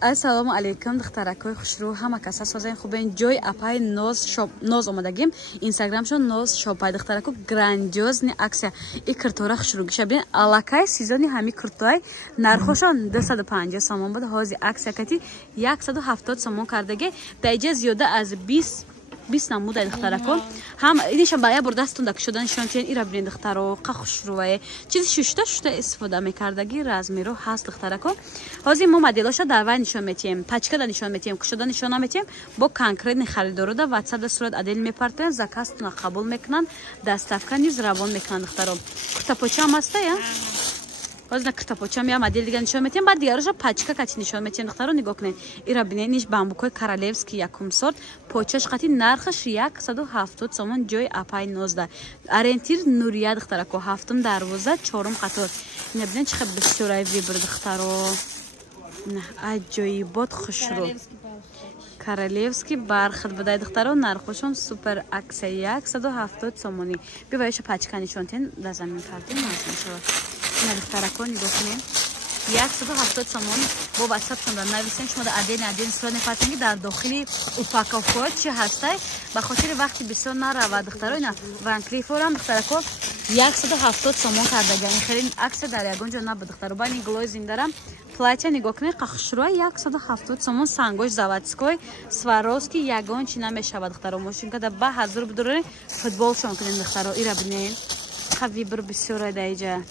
Ассалому алейкум, духтаракои хушрӯ, ҳама каса созен хубен. Ҷои апай ноз омадагим. Инстаграмшон ноз шопай духтарако грандиозни аксия. И киртора хушрӯ гиша бин алакай сезони ҳами киртоай нархошон 250 сомон буд. Ҳози аксия кати 170 сомон кардаге. Даиҷа зиёда аз 20 намуда духтарако. Ҳам инишон бая бур дастун дак шуда нишон тен ира бин духтаро қа хушрӯае. Чизи шушта истифода мекардаги размеро ҳаст духтарако. Ҳозир мо моделоша дар вай нишон метием, пачкада нишон метием, кушода нишон наметием. Бо конкретни харидорода WhatsApp сурат адел мепартен, заказтуна қабул мекунан, доставка низ равон мекунан духтаро. Куртапоча ҳам аста я? Ҳозир на куртапоча ям модель дига нишон метием, баъд дигароша пачка кати нишон метием духтаро. Нигоҳ кунед. Ира бинед ниш бамбукои королевский якум сорт, почаш қати нархаш 170 сомон. Ҷои апай нозда. Ориентир Нурия духтарако, ҳафтум дарвоза, чорум қатор. Ина бинед чиқа бисёрай вибр духтаро. Аҷоибот хушрӯ. Королевский бархат будай духтаро, нархошон супер аксия 170 сомони. Биваёша пачка нишон тен да замин кардем мазмун шавад. Ина духтарако нигоҳ кунед. 170 сомон бо WhatsApp шон нависем. Шумо да аден сурат мепартенги дар дохили упаковка чи ҳастай. Ба хотири вақти бисёр наравад духтаро. Ина Ван Клифорам духтарако 170 сомон кардагани. Хеле аксия дар ягон ҷо набуд духтаро. Байни глой зиндарам платья нигоҳ кунед, қахшруа 170 сомон, сангош заводской, Сваровский ягон чи намешавад духтаро. Мошинка да ба ҳазур будуране футбол шон кунед духтаро. Ира бинед. Қа вибр бисёра даиҷа.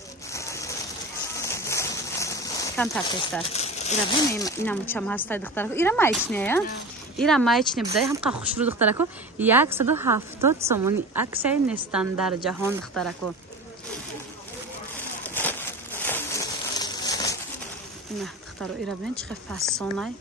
Контактестар. Ира бинед инам чам ҳастай духтаро. Ира майчне я? Ира майчне будай ҳам қа хушрӯ духтарако 170 сомони аксияи нестан дар ҷаҳон духтарако. На духтаро ира бинед чихе фасонай.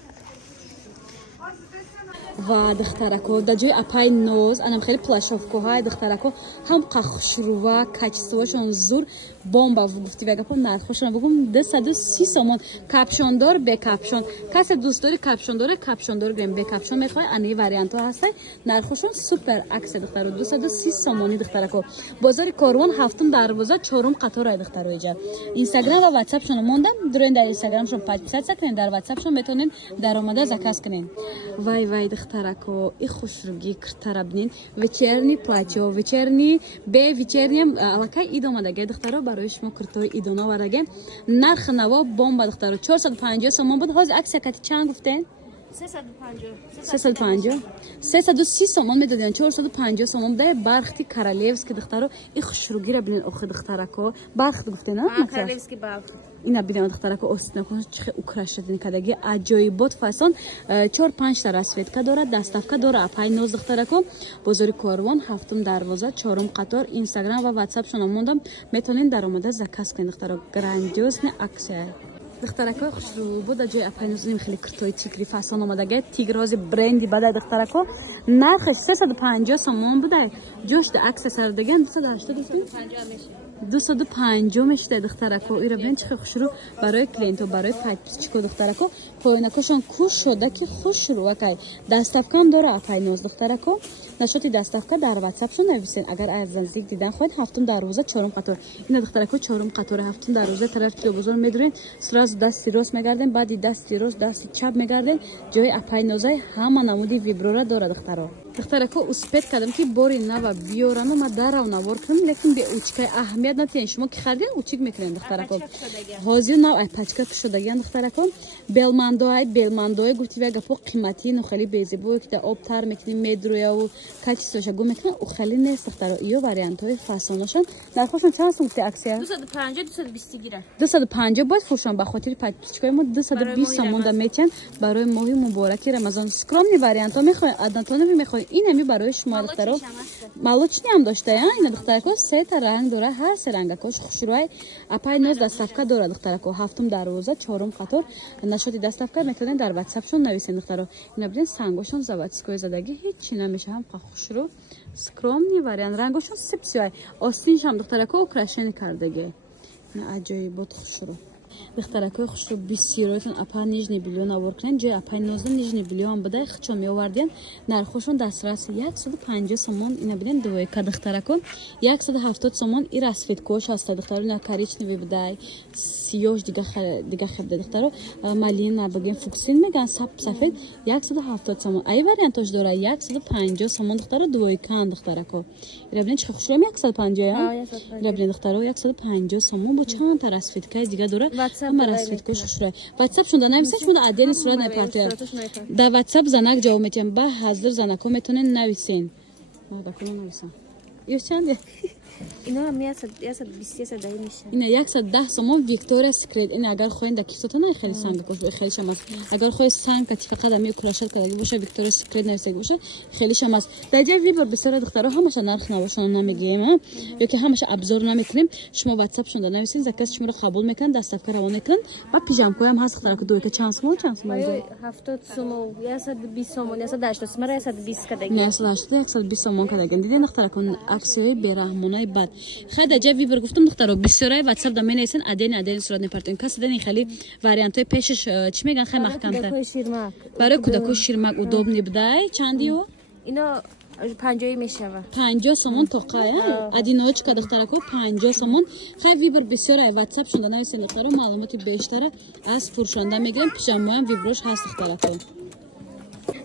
Ва духтарако да ҷои апай ноз анам хеле плашовкоҳай духтарако ҳам қа хушрӯва качествошон зур бомба гуфтивагапо нархошон бугум 230 сомон. капшондор бе капшон. Касе дӯст дори капшондор гирем бе капшон мехоҳ ани вариантҳо ҳастай. Нархошон супер аксия духтаро 230 сомони духтарако. Бозори Корвон ҳафтум дарвоза, чорум қаторай духтаро иҷа. Инстаграм ва WhatsApp шон мондам. Дурен дар Инстаграмшон подписатсия кунед, дар WhatsApp шон метонед даромада заказ кунед. Вай духтарако и хушруги киртара бинед. Вечерни платьё, вечерни бе вечерниям алакай ид омадаге духтаро. Барои шумо киртои идона вараге. Нарх наво бомба духтаро 450 сомон буд. Ҳозир аксия кати чанд гуфтен? 330 сомон медодем. 450 сомон дай бархти королевский духтаро. И хушругира бинед охи духтарако. Бархт гуфтена? Королевский бархт. Ина бинед духтарако остинакон чихе украшатин кадаги аҷоибот фасон. 4-5 та расветка дора, доставка дора. Апай ноз духтарако. Бозори Корвон ҳафтум дарвоза, чорум қатор. Инстаграм ва WhatsApp шона мондам. Метонед даромада заказ кунед духтаро. Грандиозни аксия. духтарако хушрӯ буда ҷои апай ноз ним хеле киртои тигри фасон омадаге. Тигр ҳози бренди бадай духтарако. Нархаш 350 сомон будай. ҷош да аксия сардаган 250 мешуда духтарако. Ира бинед чихе хушрӯ барои клиентҳо, барои подписчико духтарако. поинакошон куш шода ки хушрӯ акай. Доставкам дора апай ноз духтарако. Нашоти доставка дар WhatsApp шон нависен. Агар аз наздик дидан хоҳед ҳафтум дарвоза, чорум қатор. Ина духтарако чорум қатор ҳафтум дарвоза тарафи Килобозор медурен. Сразу дасти рост мегарден, баъди дасти рост дасти чап мегарден. ҷои апай нозай ҳама намуди виброра дора духтаро. духтарако успет кардам ки бори нава биёрану ма дарав навор кунам, лекин бе учкай аҳамият натиен. Шумо ки харден учик мекунем духтарако. ҳозир нав ай пачка кушодагиан духтарако. белмандои гуфтивая гапо қиматии ну хеле безебое ки да об тар мекунем медруяу качествоша гу мекунем у хеле нест духтаро. иё вариантҳои фасоношон нархошон чанд сум гуфти аксия? 250 гира. 250 бояд фурӯшон ба хотири подписчикои мо 220 сомон да метиҳанд барои моҳи мубораки Рамазон. скромни вариантҳо мехоҳед, аднатонови мехоҳед. Инами барои шумо духтаро. Молочни ҳам доштая. Ина духтарако се та ранг дора, ҳар се рангакош хушрӯай. Апай ноз доставка дора духтарако. ҳафтум дарвоза, чорум қатор. Нашоти доставка метонед дар WhatsApp шон нависен духтаро. Ина бинед сангошон заводской задаги ҳеҷ чи намеша ҳам қа хушрӯ. скромни вариант. рангошон сипсиёй. остиншам духтарако украшени кардаги. Ина аҷоибот хушрӯ. духтаракои хушрӯ бисёротон апа нижни биллион авор кунед. ҷои апай нозда нижни биллион будай хичон меовардиан. нархошон дастраси 150 сомон. ина бинед двоека духтарако 170 сомон. и расветкош ҳаста духтаро. ина коричневый будай سیاه دیگه خب دخترو مالین بگیم فوکسین میگن سفید 170 سومون ای وریانتش داره 150 سومون دخترو دوی کان دختره کو ربلین چه خوشم 150 ربلین دخترو 150 سومون با چند تا رسفید که دیگه داره اما رسفید کوش خوشره واتساپ شون نمیشه شون عادی صورت نپرته در واتساپ زنک جواب میتیم با حاضر زنکو میتونن نویسین ما دکتر نویسم یه چنده اینا هم 120 میشه اینا 110 سومون ویکتوریا سیکرت این اگر خواین دکیستون نه خیلی سنگ باشه خیلی شماست اگر خواین سنگ که فقط می کلاشت کرده باشه ویکتوریا سیکرت نوشته باشه خیلی شماست در جای ویبر بسیار دخترها همش نرخ نوشتن نمیدیم یا که همش ابزار نمیکنیم شما واتساپ شون نویسین زکات شما رو قبول میکنن دستافکار روان میکنن و پیژامکو هم هست دخترها که دوی که چند سومون 70 سومون 120 سومون 180 سومون 120 کدگی نه 120 سومون کدگی دیدین دخترها کن عکسای بیرحمانه بعد خیلی جوی بر گفتم دخترها بسیاری واتساپ دم نویسن عدین صورت نپرتین کسی دنی خیلی واریانتای پیشش چی میگن خیلی محکم تر برای کودکو شیرمک удобно بدای چندیو اینا 50 میشه 50 سومون توقعه ادینوچ که دخترها کو 50 سومون خیلی ویبر بسیاری واتساپ شون نویسن دخترها معلوماتی بیشتر از فروشنده میگیرن پیشم هم ویبروش هست دخترها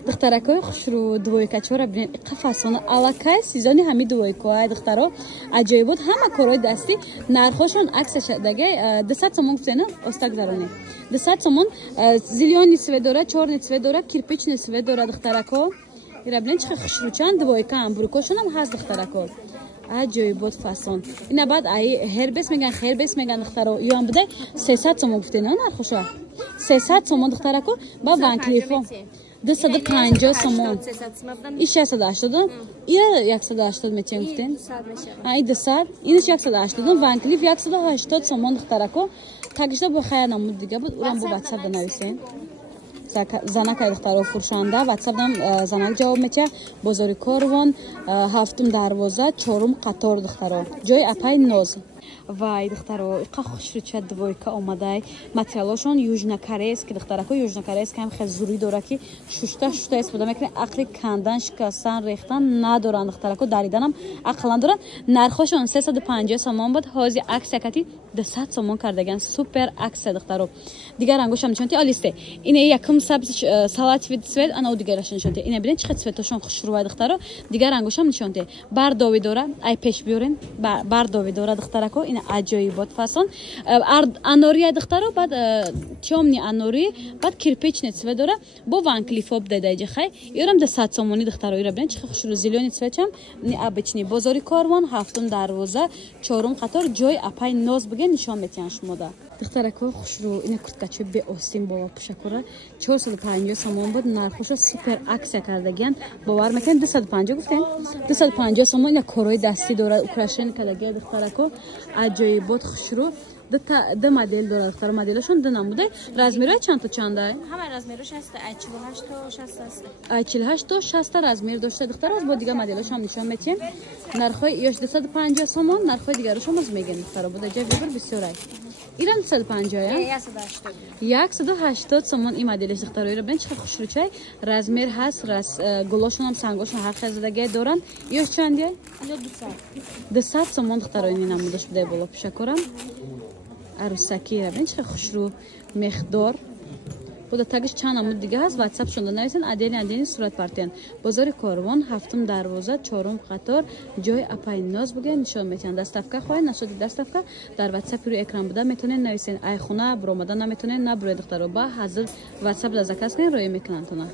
دخترکای خوشرو دوی کچورا ببین قفسون الکای سیزونی همین دوی کوای دخترا عجیب بود همه کارهای دستی نرخشون عکسش دیگه 200 سومون گفتن استاک زارونی 200 سومون زیلیون نیسوه داره 4 نیسوه داره کیرپیچ نیسوه داره دخترکا ببین چه خوشرو چند دوی کام بروکوشون هم هست دخترکا عجیب بود فسون اینا بعد ای هربس میگن خیربس میگن دخترا یوم بده 300 سومون گفتن نرخشو 300 سومون دخترکا با وانکلیفو 250 سومون این 680 این 180 میتونیم گفتین این 200 اینش 180 وانکلیف 180 سومون دخترکو تاگشتا بخیر نمود دیگه بود اونم با واتساپ بنویسین زنک دخترها فروشنده واتساپ دم زنک جواب میده بازاری کاروان هفتم دروازه چهارم قطار دخترها جای اپای نوز وای دخترها اقا خوش رو چه دوی که آمده متریالاشون یوژنا کرایسک دخترها که یوژنا کرایسک هم خیلی زوری داره که شوشته استفاده میکنه عقل کندن شکستن ریختن ندارن دخترها که دریدن هم عقلان دارن نرخشون 350 سومون بود حاضی عکس کتی 200 سومون کردگن سوپر عکس دخترها دیگر رنگش هم نشونته آلیسته اینه یکم سبز سالات وید سوید انا دیگرش نشونته اینه ببین چقدر سویتاشون خوش رو دخترها دیگر رنگش هم نشونته بر داوی داره ای پیش بیارین بر داوی داره دخترها این عجیب بود فاصون انوری دخترها بعد چومنی انوری بعد کیرپیچ نصفه داره با وانکلیفوب دادای خی یارم 200 سومونی دخترها رو ببین چه خوش رو زیلونی سوچم نی ابچنی بازاری کاروان هفتم دروازه چهارم قطار جای اپای ناز بگه نشان میتین شما ده دخترها خوش رو این کورتکچه به آستین با پوشکوره 450 سومون بود نرخش سوپر عکس کردگن باور میکنین 250 گفتین 250 سومون یا کارای دستی داره اوکراشن کردگی دخترها عجیب بود خوش رو ده مدل داره دختر مدلشون ده نموده رزمیرای چند تا چنده همه رزمیرش هست 48 تا 60 هست 48 تا 60 رزمیر داشته دختر از با دیگه مدلش هم نشون میتین نرخای یاش 250 سومون نرخای دیگرش هم از میگن دختر بود جای ویبر بسیاری ایران 150 180 سومون این مدلش دخترای رو ببین چه خوش رو چای رزمیر هست گلاشون هم سنگاشون هر خزدگی دارن یاش چندیه 200 سومون دخترای این نمودش بده بالا پیش کورم عروسکی ببین چه خوش رو مقدار بوده تاگش چند عمود دیگه هست واتساپ شون نویسن عدین صورت پارتین بازار کاروان هفتم دروازه چهارم قطار جای اپای ناز بگه نشون میتین دستافکا خواهی نشود دستافکا در واتساپ روی اکران بوده میتونین نویسین ای خونه برآمدن نمیتونین نه برای دخترها با حاضر واتساپ دزکاس کنین روی میکنن تو نه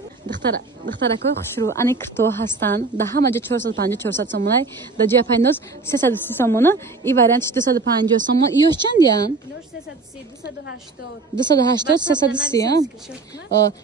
دخترکای خوش رو انی کرتو هستن ده همه جا 450 400 سومونه در جای اپای ناز 330 سومونه این وریانت 250 سومون یوش چندیان 330 280 280 330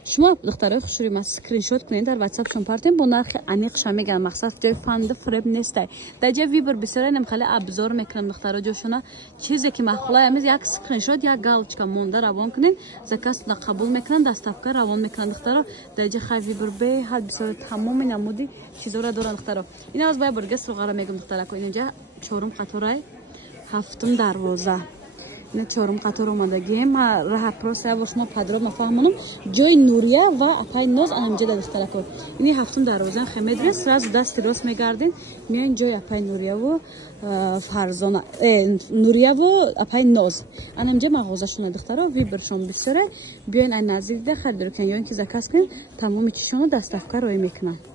شما دخترای خوشوری ما اسکرین شات کنین در واتساپ شون پارتین با نرخ عمیق شما میگم مقصد جای فند فرب نیست در جای ویبر بسیار نمیخاله ابزار میکنم دخترها جاشونا چیزی که مخلا همیز یک اسکرین شات یا گالچکا مونده روان کنین زکاس قبول میکنن دستافکا روان میکنن دخترها در جای خیلی ویبر به حال بسیار تمام نمودی چیزا را دارن دخترها اینا از باید برگس رو قرار میگم دخترها که اینجا چهارم قطارای هفتم دروازه ин чорум қатор омадагим раҳа просто ва шумо падро мафаҳмонам ҷои Нурия ва апай Ноз анамҷада духтарако ини ҳафтум дарвозаам хемедре сразу дасти рост мегардин миёин ҷои апай Нурияву Фарзона Нурияву апай Ноз анамҷа мағозашона духтаро вибршон бисёре биёин ай наздик да харидор кунед ё ин ки заказ кунед тамоми чишону даставка роӣ мекунад